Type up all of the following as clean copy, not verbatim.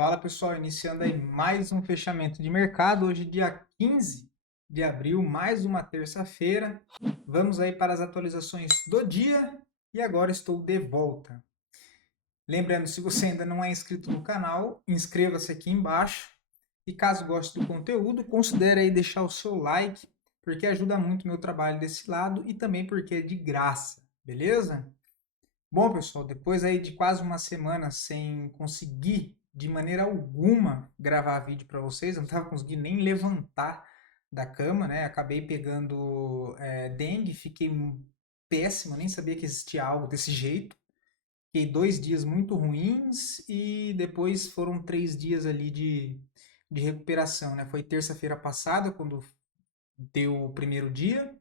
Fala pessoal, iniciando aí mais um fechamento de mercado. Hoje, dia 15 de abril, mais uma terça-feira. Vamos aí para as atualizações do dia e agora estou de volta. Lembrando, se você ainda não é inscrito no canal, inscreva-se aqui embaixo. E caso goste do conteúdo, considere aí deixar o seu like, porque ajuda muito o meu trabalho desse lado e também porque é de graça, beleza? Bom, pessoal, depois aí de quase uma semana sem conseguir de maneira alguma gravar vídeo para vocês, eu não estava conseguindo nem levantar da cama, né? Acabei pegando dengue, fiquei péssimo, nem sabia que existia algo desse jeito. Fiquei 2 dias muito ruins e depois foram 3 dias ali de recuperação, né? Foi terça-feira passada, quando deu o primeiro dia.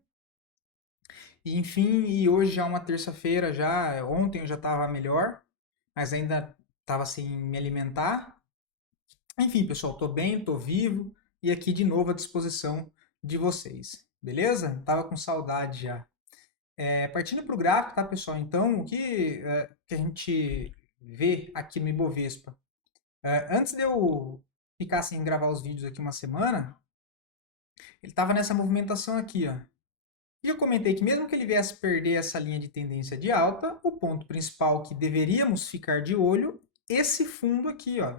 E, enfim, e hoje já é uma terça-feira, já ontem eu já estava melhor, mas ainda estava sem me alimentar. Enfim, pessoal, tô bem, tô vivo e aqui de novo à disposição de vocês, beleza? Tava com saudade já. Partindo para o gráfico, tá, pessoal? Então, o que a gente vê aqui no Ibovespa? Antes de eu ficar sem gravar os vídeos aqui uma semana, ele estava nessa movimentação aqui, ó. E eu comentei que mesmo que ele viesse perder essa linha de tendência de alta, o ponto principal que deveríamos ficar de olho, esse fundo aqui, ó,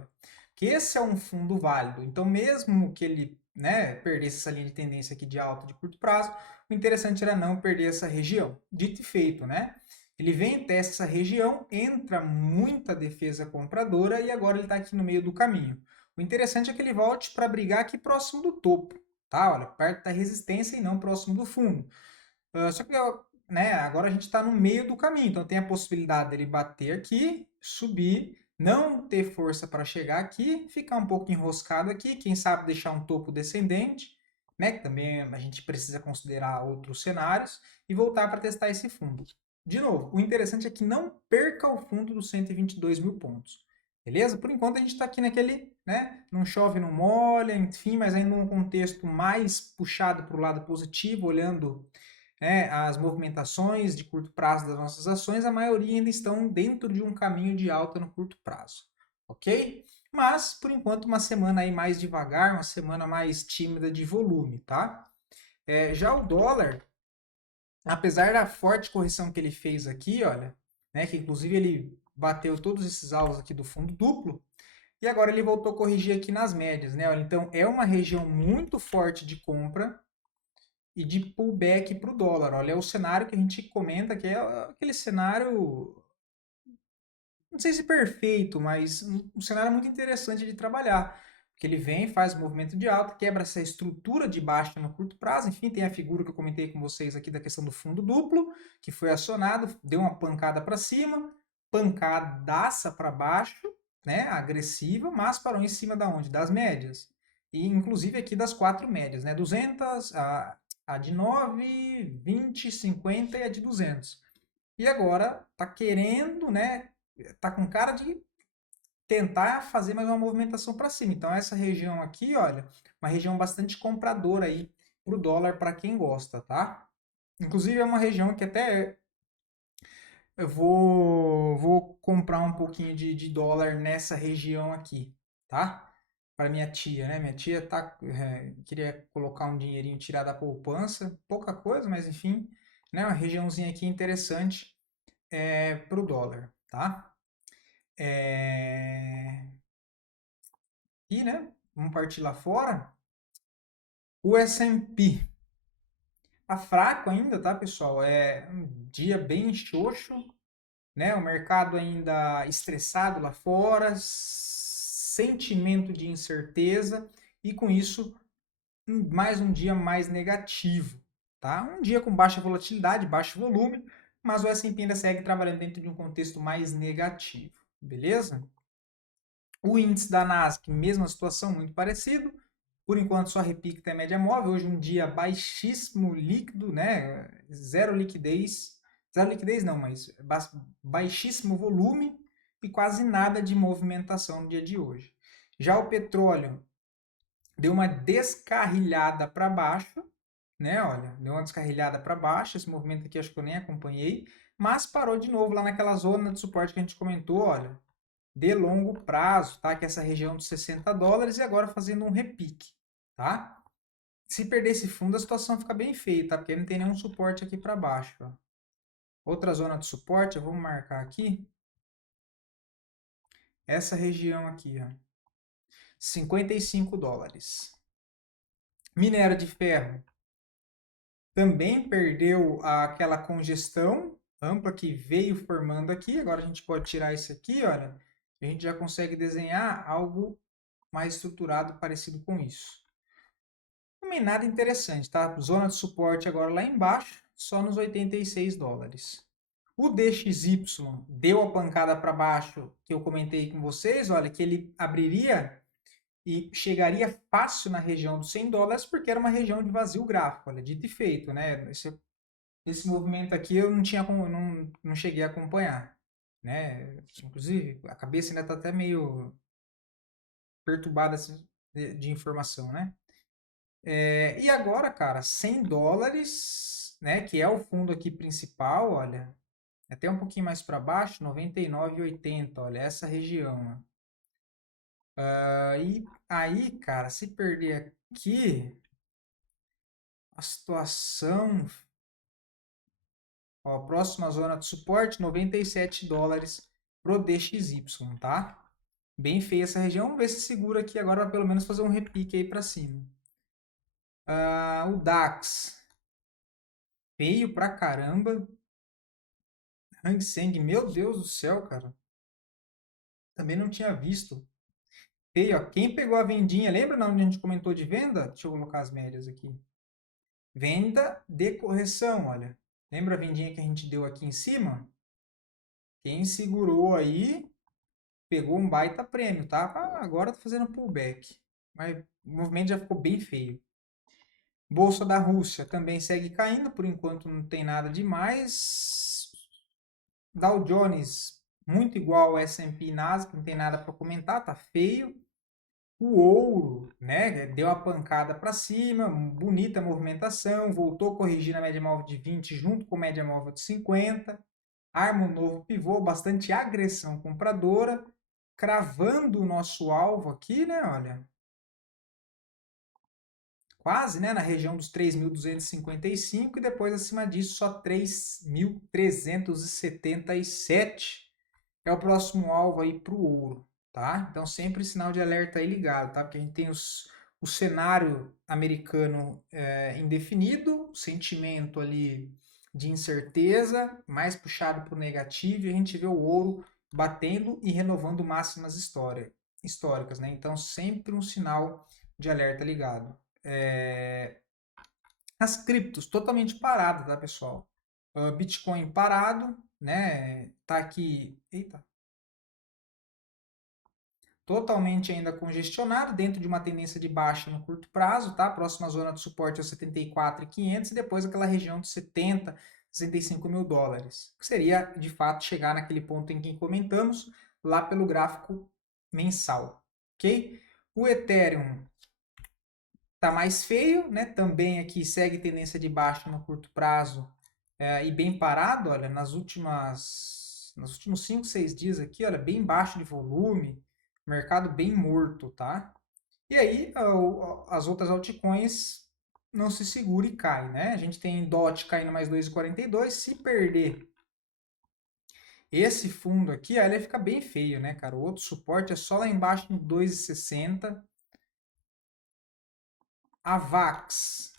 que esse é um fundo válido. Então, mesmo que ele, né, perdesse essa linha de tendência aqui de alta de curto prazo, o interessante era não perder essa região. Dito e feito, né? Ele vem, testa essa região, entra muita defesa compradora e agora ele está aqui no meio do caminho. O interessante é que ele volte para brigar aqui próximo do topo, tá? Olha, perto da resistência e não próximo do fundo. Só que né, agora a gente está no meio do caminho, então tem a possibilidade dele bater aqui, subir, não ter força para chegar aqui, ficar um pouco enroscado aqui, quem sabe deixar um topo descendente, né, que também a gente precisa considerar outros cenários, e voltar para testar esse fundo. De novo, o interessante é que não perca o fundo dos 122 mil pontos. Beleza? Por enquanto a gente está aqui naquele, né? Não chove, não molha, enfim, mas ainda num contexto mais puxado para o lado positivo, olhando, né, as movimentações de curto prazo das nossas ações, a maioria ainda estão dentro de um caminho de alta no curto prazo, ok? Mas, por enquanto, uma semana aí mais devagar, uma semana mais tímida de volume, tá? Já o dólar, apesar da forte correção que ele fez aqui, olha, né, que inclusive ele bateu todos esses alvos aqui do fundo duplo, e agora ele voltou a corrigir aqui nas médias, né? Olha, então é uma região muito forte de compra, e de pullback para o dólar. Olha, é o cenário que a gente comenta que é aquele cenário, não sei se perfeito, mas um cenário muito interessante de trabalhar. Porque ele vem, faz o movimento de alta, quebra essa estrutura de baixa no curto prazo. Enfim, tem a figura que eu comentei com vocês aqui da questão do fundo duplo, que foi acionado, deu uma pancada para cima, pancadaça para baixo, né, agressiva, mas parou em cima da onde? Das médias. E inclusive aqui das quatro médias, né, 200, a de 9, 20, 50 e a de 200. E agora tá querendo, né, tá com cara de tentar fazer mais uma movimentação para cima. Então essa região aqui, olha, uma região bastante compradora aí pro dólar para quem gosta, tá? Inclusive é uma região que até eu vou comprar um pouquinho de dólar nessa região aqui, tá? Para minha tia, né? Minha tia queria colocar um dinheirinho, tirar da poupança, pouca coisa, mas enfim, né? Uma regiãozinha aqui interessante para o dólar, tá? É, E, né? Vamos partir lá fora. O S&P tá fraco ainda, tá, pessoal? É um dia bem xoxo, né? O mercado ainda estressado lá fora, sentimento de incerteza e com isso mais um dia mais negativo, tá? Um dia com baixa volatilidade, baixo volume, mas o S&P ainda segue trabalhando dentro de um contexto mais negativo, beleza? O índice da Nasdaq, mesma situação, muito parecido. Por enquanto só repique até a média móvel. Hoje um dia baixíssimo líquido, né? Zero liquidez não, mas baixíssimo volume e quase nada de movimentação no dia de hoje. Já o petróleo deu uma descarrilhada para baixo, né? Olha, deu uma descarrilhada para baixo. Esse movimento aqui acho que eu nem acompanhei, mas parou de novo lá naquela zona de suporte que a gente comentou, olha. de longo prazo, tá? Que é essa região dos 60 dólares e agora fazendo um repique, tá? Se perder esse fundo, a situação fica bem feia, tá? Porque não tem nenhum suporte aqui para baixo, ó. Outra zona de suporte, vamos marcar aqui. Essa região aqui, ó. 55 dólares. Minério de ferro também perdeu aquela congestão ampla que veio formando aqui. Agora a gente pode tirar isso aqui, olha. A gente já consegue desenhar algo mais estruturado parecido com isso. Também nada interessante, tá? Zona de suporte agora lá embaixo, só nos 86 dólares. O DXY deu a pancada para baixo que eu comentei com vocês, olha, que ele abriria e chegaria fácil na região dos 100 dólares, porque era uma região de vazio gráfico, olha, dito e feito, né? Esse movimento aqui eu não cheguei a acompanhar, né? Inclusive, a cabeça ainda está até meio perturbada assim, de informação, né? E agora, cara, 100 dólares, né? Que é o fundo aqui principal, olha, até um pouquinho mais para baixo, 99,80, olha, essa região. E aí, cara, se perder aqui, a situação. Ó, próxima zona de suporte, 97 dólares pro DXY, tá? Bem feia essa região. Vamos ver se segura aqui agora, pelo menos fazer um repique aí para cima. O DAX. Feio pra caramba. Hang Seng, meu Deus do céu, cara. Também não tinha visto. Feio, ó. Quem pegou a vendinha, lembra onde a gente comentou de venda? Deixa eu colocar as médias aqui. Venda de correção, olha. Lembra a vendinha que a gente deu aqui em cima? Quem segurou aí pegou um baita prêmio, tá? Agora tá fazendo pullback. Mas o movimento já ficou bem feio. Bolsa da Rússia também segue caindo, por enquanto não tem nada demais. Dow Jones, muito igual ao S&P e Nasdaq, não tem nada para comentar, tá feio. O ouro, né, deu a pancada para cima, bonita movimentação, voltou a corrigir na média móvel de 20 junto com a média móvel de 50. Arma um novo pivô, bastante agressão compradora, cravando o nosso alvo aqui, né, olha. Quase, né, na região dos 3.255 e depois acima disso só 3.377 é o próximo alvo aí para o ouro, tá? Então sempre sinal de alerta aí ligado, tá? Porque a gente tem o cenário americano indefinido, sentimento ali de incerteza, mais puxado para o negativo, e a gente vê o ouro batendo e renovando máximas históricas, né? Então sempre um sinal de alerta ligado. As criptos totalmente parado, tá, pessoal? Bitcoin parado, né? Tá aqui, eita, totalmente ainda congestionado, dentro de uma tendência de baixa no curto prazo, tá? Próxima zona de suporte é 74.500 e depois aquela região de 70, 65 mil dólares, que seria de fato chegar naquele ponto em que comentamos lá pelo gráfico mensal, ok? O Ethereum tá mais feio, né? Também aqui segue tendência de baixa no curto prazo e bem parado, olha, nos últimos 5, 6 dias aqui, olha, bem baixo de volume, mercado bem morto, tá? E aí as outras altcoins não se segura e cai, né? A gente tem DOT caindo mais 2,42, se perder esse fundo aqui, aí ele fica bem feio, né, cara? O outro suporte é só lá embaixo no 2,60. A VAX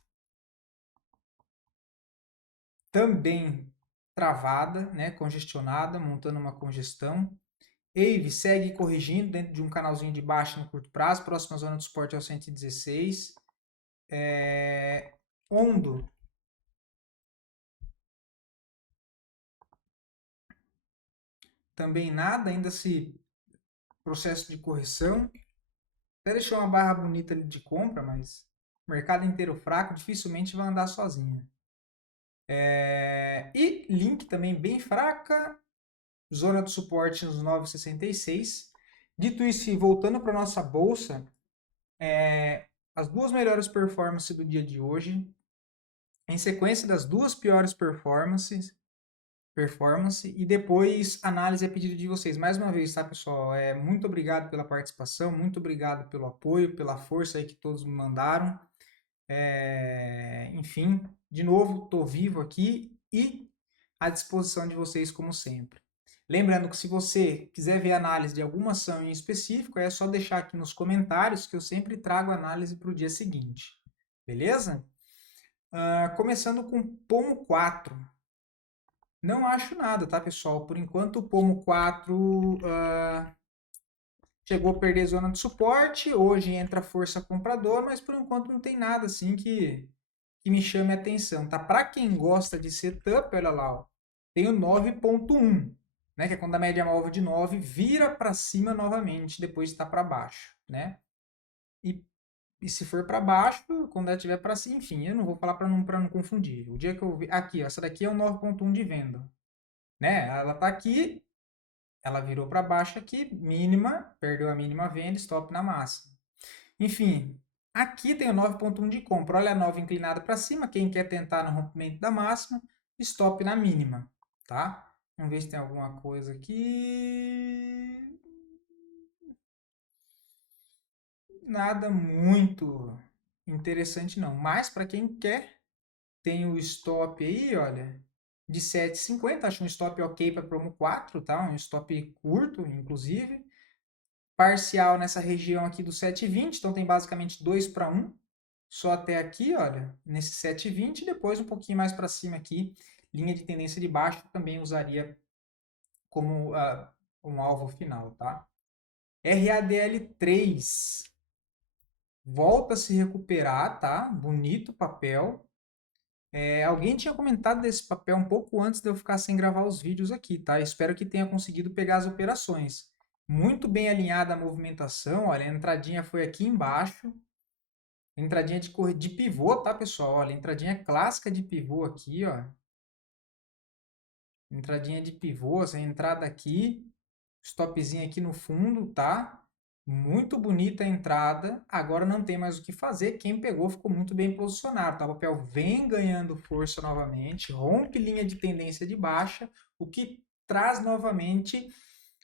também travada, né, congestionada, montando uma congestão. AVE segue corrigindo dentro de um canalzinho de baixa no curto prazo, próxima zona de suporte é o 116. Ondo também nada, ainda esse processo de correção. Até deixou uma barra bonita ali de compra, mas o mercado inteiro fraco, dificilmente vai andar sozinho. E Link também bem fraca, zona de suporte nos 9,66. Dito isso, e voltando para nossa bolsa, as duas melhores performances do dia de hoje, em sequência das duas piores performances, performance e depois análise a pedido de vocês. Mais uma vez, tá, pessoal? Muito obrigado pela participação, muito obrigado pelo apoio, pela força aí que todos me mandaram. Enfim, de novo, estou vivo aqui e à disposição de vocês como sempre. Lembrando que se você quiser ver análise de alguma ação em específico, é só deixar aqui nos comentários que eu sempre trago análise para o dia seguinte. Beleza? Começando com Pomo 4. Não acho nada, tá, pessoal? Por enquanto, o Pomo 4 chegou a perder zona de suporte. Hoje entra força comprador, mas por enquanto não tem nada assim que me chame a atenção, tá? Para quem gosta de setup, olha lá, ó, tem o 9.1, né? Que é quando a média móvel de 9 vira para cima novamente, depois está para baixo, né? E se for para baixo, quando ela estiver para cima, enfim, eu não vou falar para não confundir. O dia que eu vi. Aqui, ó, essa daqui é o 9.1 de venda, né? Ela tá aqui, ela virou para baixo aqui, mínima, perdeu a mínima venda, stop na máxima. Enfim, aqui tem o 9.1 de compra. Olha a 9 inclinada para cima. Quem quer tentar no rompimento da máxima, stop na mínima, tá? Vamos ver se tem alguma coisa aqui. Nada muito interessante não. Mas para quem quer, tem o stop aí, olha, de 7,50. Acho um stop ok para promo 4, tá? Um stop curto, inclusive. Parcial nessa região aqui do 7,20. Então tem basicamente 2 para 1. Só até aqui, olha, nesse 7,20, depois um pouquinho mais para cima aqui, linha de tendência de baixo, também usaria como um alvo final, tá? RADL3 volta a se recuperar, tá? Bonito papel. Alguém tinha comentado desse papel um pouco antes de eu ficar sem gravar os vídeos aqui, tá? Espero que tenha conseguido pegar as operações. Muito bem alinhada a movimentação, olha, a entradinha foi aqui embaixo, entradinha de pivô, tá, pessoal? Olha, entradinha clássica de pivô aqui, ó. Entradinha de pivô, essa entrada aqui, stopzinho aqui no fundo, tá? Muito bonita a entrada. Agora não tem mais o que fazer. Quem pegou ficou muito bem posicionado, tá? O papel vem ganhando força novamente, rompe linha de tendência de baixa, o que traz novamente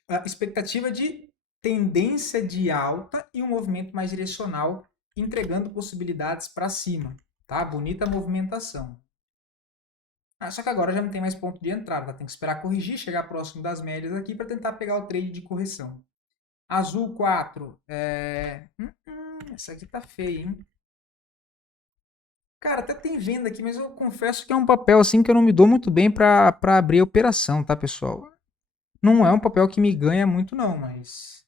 a expectativa de tendência de alta e um movimento mais direcional, entregando possibilidades para cima, tá? Bonita movimentação. Só que agora já não tem mais ponto de entrada, tá? Tem que esperar corrigir, chegar próximo das médias aqui para tentar pegar o trade de correção. Azul 4. Essa aqui tá feia, hein? Cara, até tem venda aqui, mas eu confesso que é um papel assim que eu não me dou muito bem para abrir a operação, tá, pessoal? Não é um papel que me ganha muito não, mas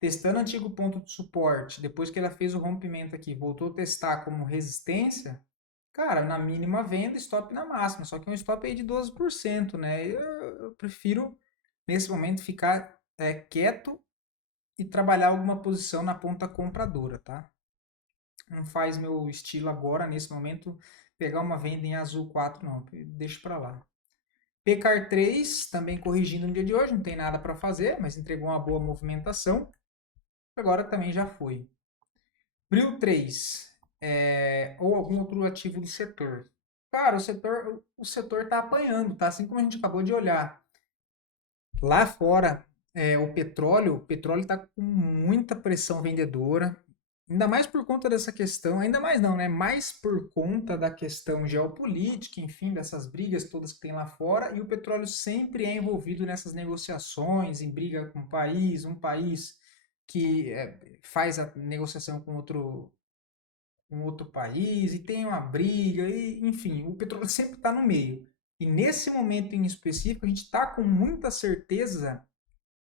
testando antigo ponto de suporte, depois que ela fez o rompimento aqui, voltou a testar como resistência, cara, na mínima venda, stop na máxima, só que é um stop aí de 12%, né? Eu prefiro, nesse momento, ficar quieto e trabalhar alguma posição na ponta compradora, tá? Não faz meu estilo agora, nesse momento, pegar uma venda em azul 4, não. Deixa para lá. PCAR 3, também corrigindo no dia de hoje, não tem nada para fazer, mas entregou uma boa movimentação. Agora também já foi. Bril 3, ou algum outro ativo do setor. Cara, o setor tá apanhando, tá? Assim como a gente acabou de olhar. Lá fora, o petróleo está com muita pressão vendedora, ainda mais por conta dessa questão, ainda mais não, né? Mais por conta da questão geopolítica, enfim, dessas brigas todas que tem lá fora, e o petróleo sempre é envolvido nessas negociações, em briga com um país que faz a negociação com outro país, e tem uma briga, e, enfim, o petróleo sempre está no meio. E nesse momento em específico, a gente está com muita certeza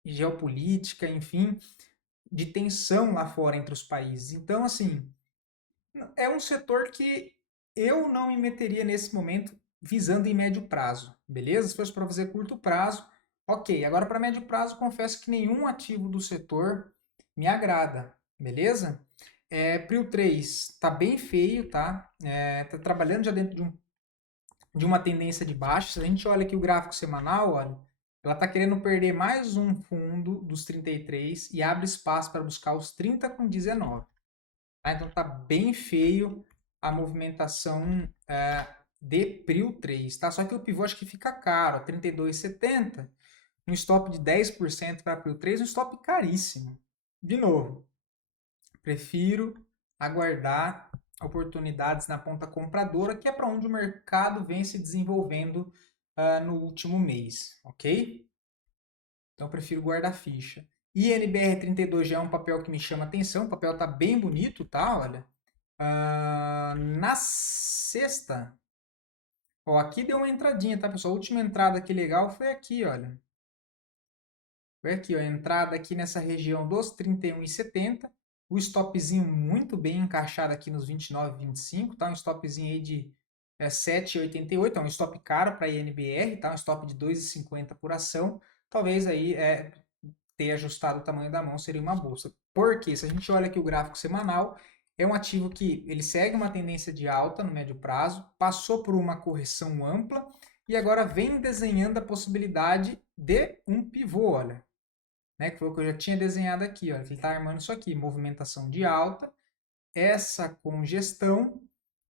geopolítica, enfim, de tensão lá fora entre os países. Então, assim, é um setor que eu não me meteria nesse momento visando em médio prazo, beleza? Se fosse para fazer curto prazo, ok. Agora, para médio prazo, confesso que nenhum ativo do setor me agrada, beleza? Prio 3 tá bem feio, tá? Tá trabalhando já dentro de uma tendência de baixa. Se a gente olha aqui o gráfico semanal, olha, ela está querendo perder mais um fundo dos 33 e abre espaço para buscar os 30 com 19. Tá? Então tá bem feio a movimentação de PRIO 3, tá? Só que o pivô acho que fica caro, 32,70, um stop de 10% para PRIO 3, um stop caríssimo. De novo, prefiro aguardar oportunidades na ponta compradora, que é para onde o mercado vem se desenvolvendo no último mês, ok? Então eu prefiro guardar ficha. INBR 32 já é um papel que me chama atenção, o papel tá bem bonito, tá? Olha. Na sexta, ó, aqui deu uma entradinha, tá, pessoal? A última entrada aqui legal foi aqui, olha. Foi aqui, ó, a entrada aqui nessa região dos 31,70. O stopzinho muito bem encaixado aqui nos 29,25, tá? Um stopzinho aí de 7,88, é um stop caro para INBR, tá? Um stop de 2,50 por ação. Talvez aí ter ajustado o tamanho da mão seria uma bolsa. Porque se a gente olha aqui o gráfico semanal, é um ativo que ele segue uma tendência de alta no médio prazo, passou por uma correção ampla e agora vem desenhando a possibilidade de um pivô, olha. Né, que foi o que eu já tinha desenhado aqui, olha, que ele está armando isso aqui, movimentação de alta, essa congestão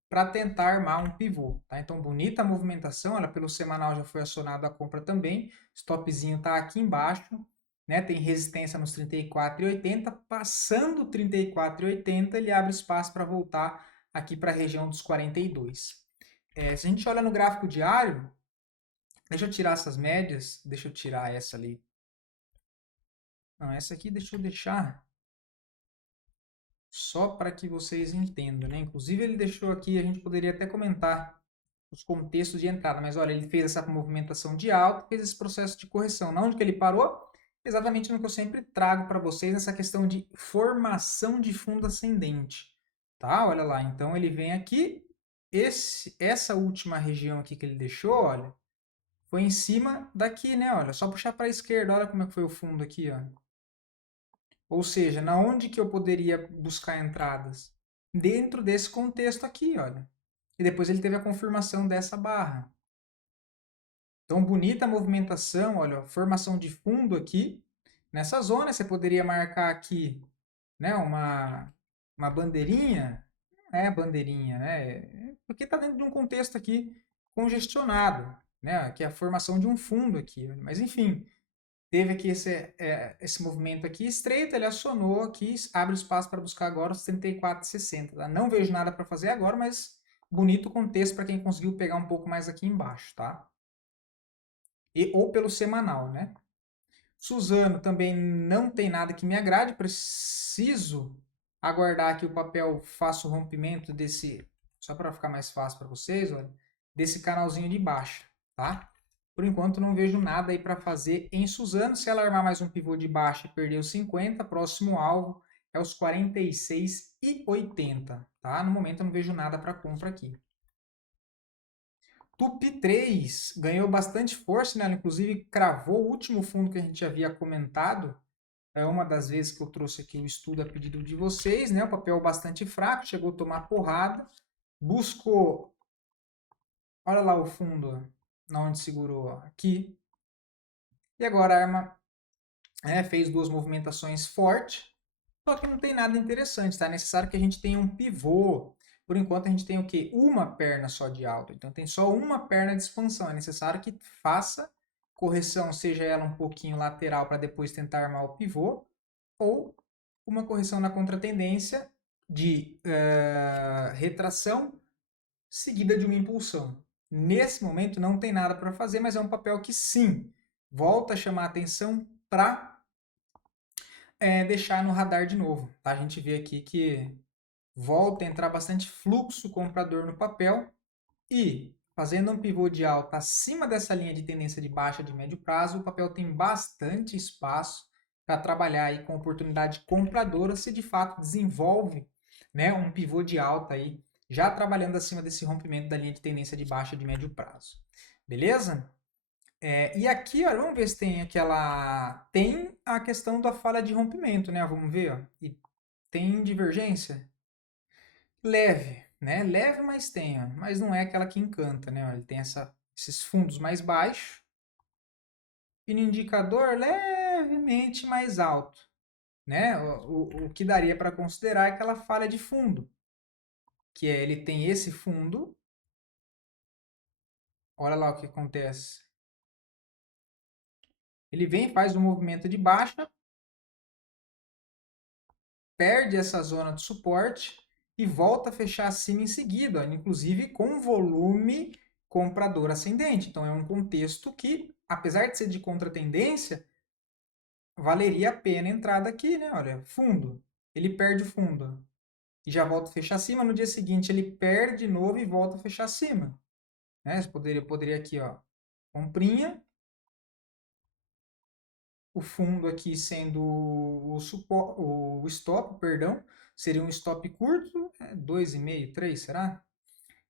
para tentar armar um pivô, tá? Então, bonita a movimentação, ela pelo semanal já foi acionada a compra também, stopzinho está aqui embaixo, né? Tem resistência nos 34,80, passando 34,80 ele abre espaço para voltar aqui para a região dos 42. Se a gente olha no gráfico diário, deixa eu tirar essas médias, deixa eu tirar essa ali. Não, essa aqui deixa eu deixar só para que vocês entendam, né? Inclusive ele deixou aqui, a gente poderia até comentar os contextos de entrada, mas olha, ele fez essa movimentação de alta, fez esse processo de correção. Na onde que ele parou? Exatamente no que eu sempre trago para vocês, nessa questão de formação de fundo ascendente, tá? Olha lá, então ele vem aqui, essa última região aqui que ele deixou, olha, foi em cima daqui, né? Olha, só puxar para a esquerda, olha como é que foi o fundo aqui, ó. Ou seja, na onde que eu poderia buscar entradas? Dentro desse contexto aqui, olha. E depois ele teve a confirmação dessa barra. Então, bonita a movimentação, olha, formação de fundo aqui. Nessa zona, você poderia marcar aqui, né, uma bandeirinha. É bandeirinha, né? Porque está dentro de um contexto aqui congestionado, né? Que é a formação de um fundo aqui. Mas, enfim, teve aqui esse movimento aqui estreito, ele acionou aqui, abre espaço para buscar agora os 34,60. Tá? Não vejo nada para fazer agora, mas bonito o contexto para quem conseguiu pegar um pouco mais aqui embaixo, tá? Ou pelo semanal, né? Suzano também não tem nada que me agrade, preciso aguardar que o papel faça o rompimento desse, só para ficar mais fácil para vocês, olha, desse canalzinho de baixo, tá? Por enquanto não vejo nada aí para fazer em Suzano. Se ela armar mais um pivô de baixo e perder os 50, próximo alvo é os 46,80, tá? No momento eu não vejo nada para compra aqui. Tupi 3 ganhou bastante força, né? Ela, inclusive cravou o último fundo que a gente havia comentado. É uma das vezes que eu trouxe aqui o estudo a pedido de vocês, né? O papel bastante fraco, chegou a tomar porrada, buscou, olha lá o fundo, onde segurou, aqui, e agora a arma fez duas movimentações fortes, só que não tem nada interessante, tá? É necessário que a gente tenha um pivô. Por enquanto a gente tem o quê? Uma perna só de alta. Então tem só uma perna de expansão. É necessário que faça correção, seja ela um pouquinho lateral para depois tentar armar o pivô, ou uma correção na contratendência de retração seguida de uma impulsão. Nesse momento não tem nada para fazer, mas é um papel que sim, volta a chamar a atenção para deixar no radar de novo. Tá? A gente vê aqui que volta a entrar bastante fluxo comprador no papel e fazendo um pivô de alta acima dessa linha de tendência de baixa de médio prazo, o papel tem bastante espaço para trabalhar aí com oportunidade compradora se de fato desenvolve, né, um pivô de alta aí, já trabalhando acima desse rompimento da linha de tendência de baixa de médio prazo. Beleza? E aqui, ó, vamos ver se tem aquela. Tem a questão da falha de rompimento, né? Vamos ver, ó. E tem divergência? Leve, né? Leve, mas tem, ó. Mas não é aquela que encanta, né? Ó, ele tem esses fundos mais baixos e no indicador levemente mais alto, né? O que daria para considerar aquela falha de fundo, que é ele tem esse fundo Olha lá o que acontece. Ele vem, faz um movimento de baixa, perde essa zona de suporte e volta a fechar acima em seguida, inclusive com volume comprador ascendente. Então é um contexto que, apesar de ser de contratendência, valeria a pena a entrada aqui, né? Olha, fundo. Ele perde o fundo e já volta a fechar acima. No dia seguinte ele perde de novo e volta a fechar acima. Né? Você poderia aqui, ó, comprinha, o fundo aqui sendo o stop, perdão, seria um stop curto, 2,5, 3, será?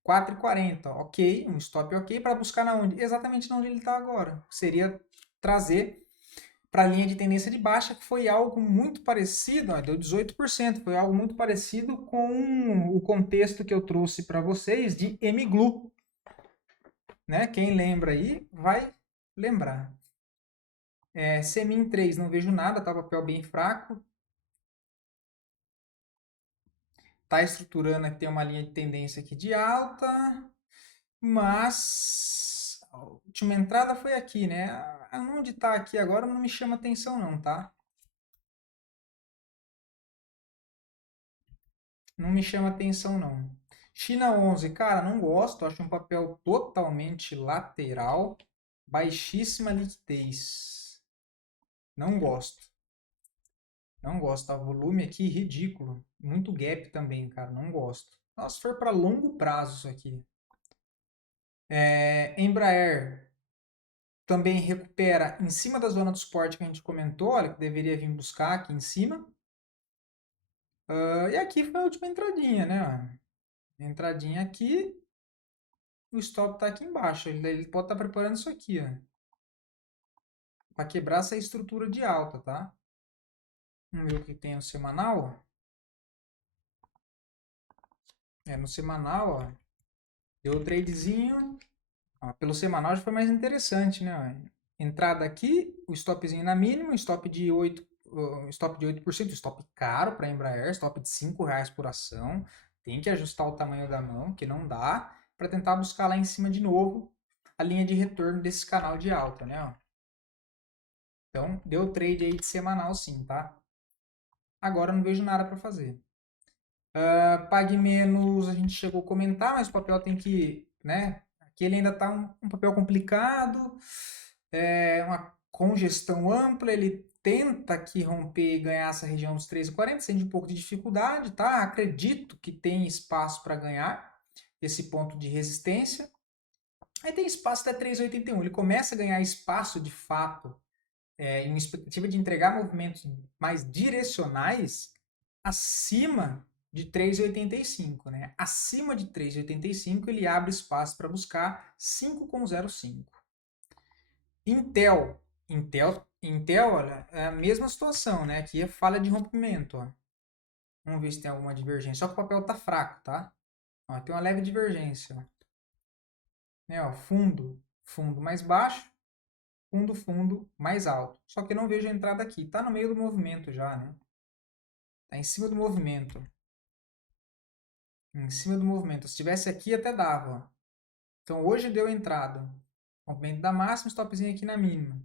4,40, ok, um stop ok, para buscar na onde? Exatamente na onde ele está agora. Seria trazer para a linha de tendência de baixa, que foi algo muito parecido, ó, deu 18%, foi algo muito parecido com o contexto que eu trouxe para vocês de MGLU. Né? Quem lembra aí vai lembrar. CMIN 3, não vejo nada, tá papel bem fraco. Tá estruturando aqui, tem uma linha de tendência aqui de alta, mas a última entrada foi aqui, né? Onde tá aqui agora não me chama atenção não, tá? Não me chama atenção não. China 11, cara, não gosto, acho um papel totalmente lateral, baixíssima liquidez. Não gosto. Não gosto, tá? Volume aqui ridículo. Muito gap também, cara. Não gosto. Nossa, se for para longo prazo isso aqui. Embraer também recupera em cima da zona do suporte que a gente comentou. Olha, que deveria vir buscar aqui em cima. E aqui foi a última entradinha, né? Entradinha aqui. O stop tá aqui embaixo. Ele pode estar preparando isso aqui, ó. Para quebrar essa estrutura de alta, tá? Vamos ver o que tem no semanal. No semanal, ó. Deu o tradezinho. Pelo semanal já foi mais interessante, né? Entrada aqui, o stopzinho na mínima, stop de 8%, stop de 8%, stop caro para Embraer, stop de R$ 5 por ação. Tem que ajustar o tamanho da mão, que não dá, para tentar buscar lá em cima de novo a linha de retorno desse canal de alta, né? Então, deu trade aí de semanal sim, tá? Agora não vejo nada para fazer. Pague menos, a gente chegou a comentar, mas o papel tem que, né? Aqui ele ainda está um papel complicado, uma congestão ampla, ele tenta aqui romper e ganhar essa região dos 3,40, sente um pouco de dificuldade, tá? Acredito que tem espaço para ganhar esse ponto de resistência. Aí tem espaço até 3,81, ele começa a ganhar espaço de fato, em expectativa de entregar movimentos mais direcionais acima de 3,85, né? Acima de 3,85 ele abre espaço para buscar 5,05. Intel, olha, é a mesma situação, né? Aqui é falha de rompimento, ó. Vamos ver se tem alguma divergência. Só que o papel tá fraco, tá? Ó, tem uma leve divergência, ó. Né, ó, fundo mais baixo, fundo mais alto. Só que eu não vejo a entrada aqui. Tá no meio do movimento já, né? Tá em cima do movimento. Em cima do movimento. Se estivesse aqui até dava, ó. Então hoje deu entrada. Movimento da máxima, stopzinho aqui na mínima.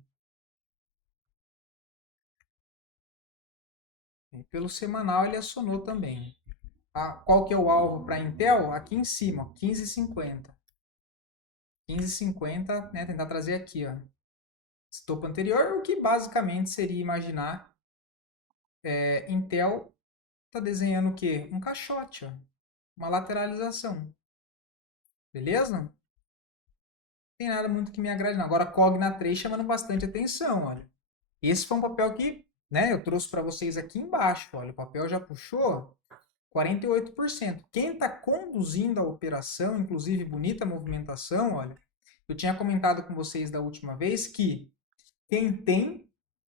E pelo semanal ele acionou também. Qual que é o alvo para Intel? Aqui em cima, ó, 15,50. 15,50, né? Tentar trazer aqui, ó. Esse topo anterior, o que basicamente seria imaginar Intel tá desenhando o quê? Um caixote, ó. Uma lateralização. Beleza? Não tem nada muito que me agrade, não. Agora, Cogna 3 chamando bastante atenção, olha. Esse foi um papel que, né, eu trouxe para vocês aqui embaixo, olha. O papel já puxou 48%. Quem está conduzindo a operação, inclusive bonita movimentação, olha. Eu tinha comentado com vocês da última vez que quem tem,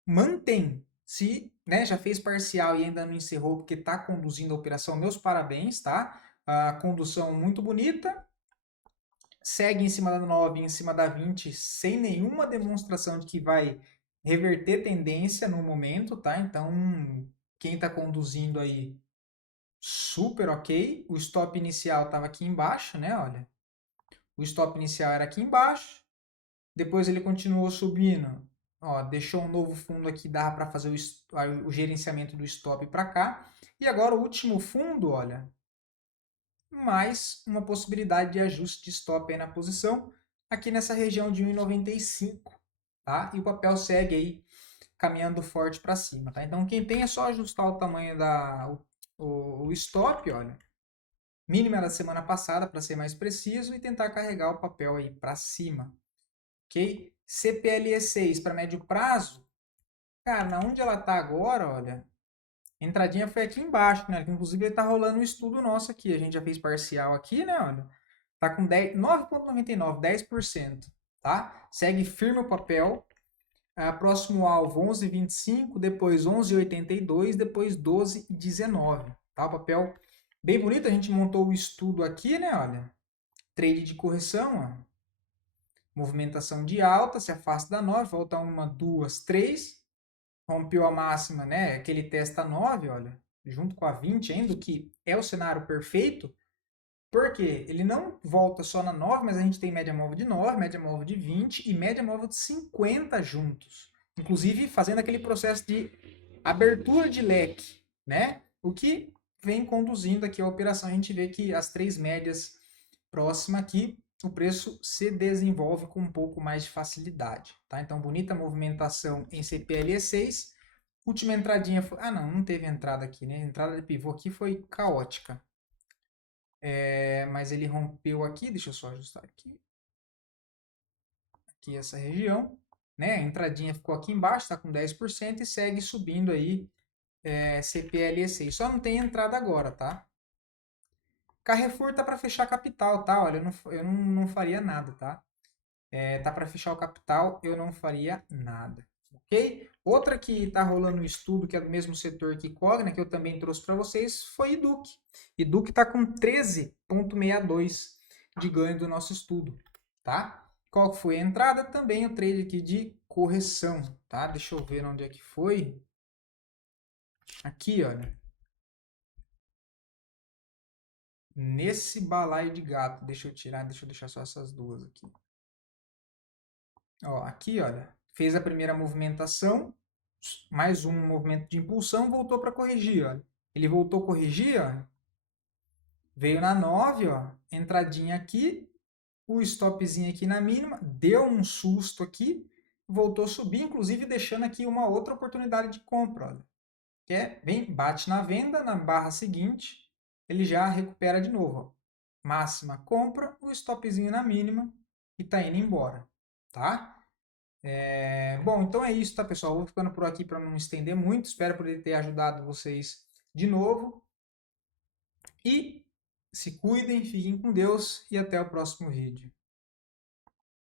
mantém. Se, né, já fez parcial e ainda não encerrou porque está conduzindo a operação, meus parabéns, tá? A condução muito bonita, segue em cima da 9, em cima da 20, sem nenhuma demonstração de que vai reverter tendência no momento, tá? Então, quem está conduzindo aí, super ok. O stop inicial estava aqui embaixo, né? Olha. O stop inicial era aqui embaixo, depois ele continuou subindo, ó, deixou um novo fundo aqui, dá para fazer o gerenciamento do stop para cá. E agora o último fundo, olha, mais uma possibilidade de ajuste de stop aí na posição, aqui nessa região de 1,95, tá? E o papel segue aí caminhando forte para cima, tá? Então quem tem é só ajustar o tamanho o stop, olha, mínima da semana passada para ser mais preciso e tentar carregar o papel aí para cima, ok? CPLE6 para médio prazo, cara, na onde ela tá agora, olha, a entradinha foi aqui embaixo, né? Inclusive está rolando um estudo nosso aqui, a gente já fez parcial aqui, né? Olha, tá com 9,99, 10%, tá? Segue firme o papel. Próximo alvo 11,25, depois 11,82, depois 12,19. Tá? O papel bem bonito, a gente montou o estudo aqui, né? Olha, trade de correção, ó. Movimentação de alta, se afasta da 9, volta 1, 2, 3. Rompeu a máxima, né? Aquele testa 9, olha, junto com a 20 ainda, o que é o cenário perfeito. Porque ele não volta só na 9, mas a gente tem média móvel de 9, média móvel de 20 e média móvel de 50 juntos. Inclusive fazendo aquele processo de abertura de leque, né? O que vem conduzindo aqui a operação. A gente vê que as três médias próximas aqui, o preço se desenvolve com um pouco mais de facilidade, tá? Então, bonita movimentação em CPLE6. Última entradinha foi... Ah, não teve entrada aqui, né? A entrada de pivô aqui foi caótica. Mas ele rompeu aqui, deixa eu só ajustar aqui essa região, né? A entradinha ficou aqui embaixo, está com 10% e segue subindo aí CPLE6. Só não tem entrada agora, tá? Carrefour tá para fechar capital, tá? Olha, eu não faria nada, tá? Tá para fechar o capital, eu não faria nada, ok? Outra que está rolando um estudo, que é do mesmo setor que Cogna, que eu também trouxe para vocês, foi Educ. Educ está com 13,62 de ganho do nosso estudo, tá? Qual que foi a entrada? Também o trade aqui de correção, tá? Deixa eu ver onde é que foi. Aqui, olha. Nesse balaio de gato. Deixa eu deixar só essas duas aqui. Ó, aqui, olha, fez a primeira movimentação, mais um movimento de impulsão, voltou para corrigir, olha. Ele voltou a corrigir, ó, veio na 9, ó, entradinha aqui, o stopzinho aqui na mínima, deu um susto aqui, voltou a subir, inclusive deixando aqui uma outra oportunidade de compra, olha. Vem, bate na venda, na barra seguinte, ele já recupera de novo, ó. Máxima compra, o stopzinho na mínima e tá indo embora, tá? Bom, então é isso, tá, pessoal? Vou ficando por aqui para não estender muito. Espero poder ter ajudado vocês de novo. E se cuidem, fiquem com Deus e até o próximo vídeo.